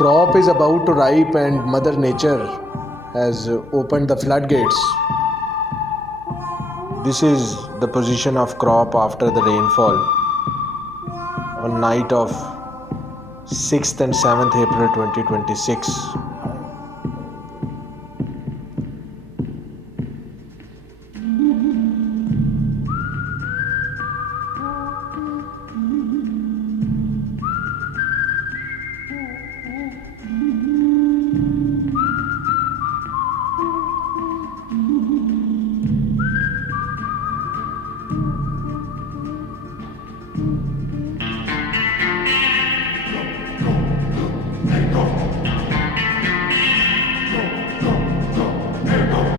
Crop is about to ripe and Mother Nature has opened the floodgates. This is the position of crop after the rainfall on night of 6th and 7th April 2026.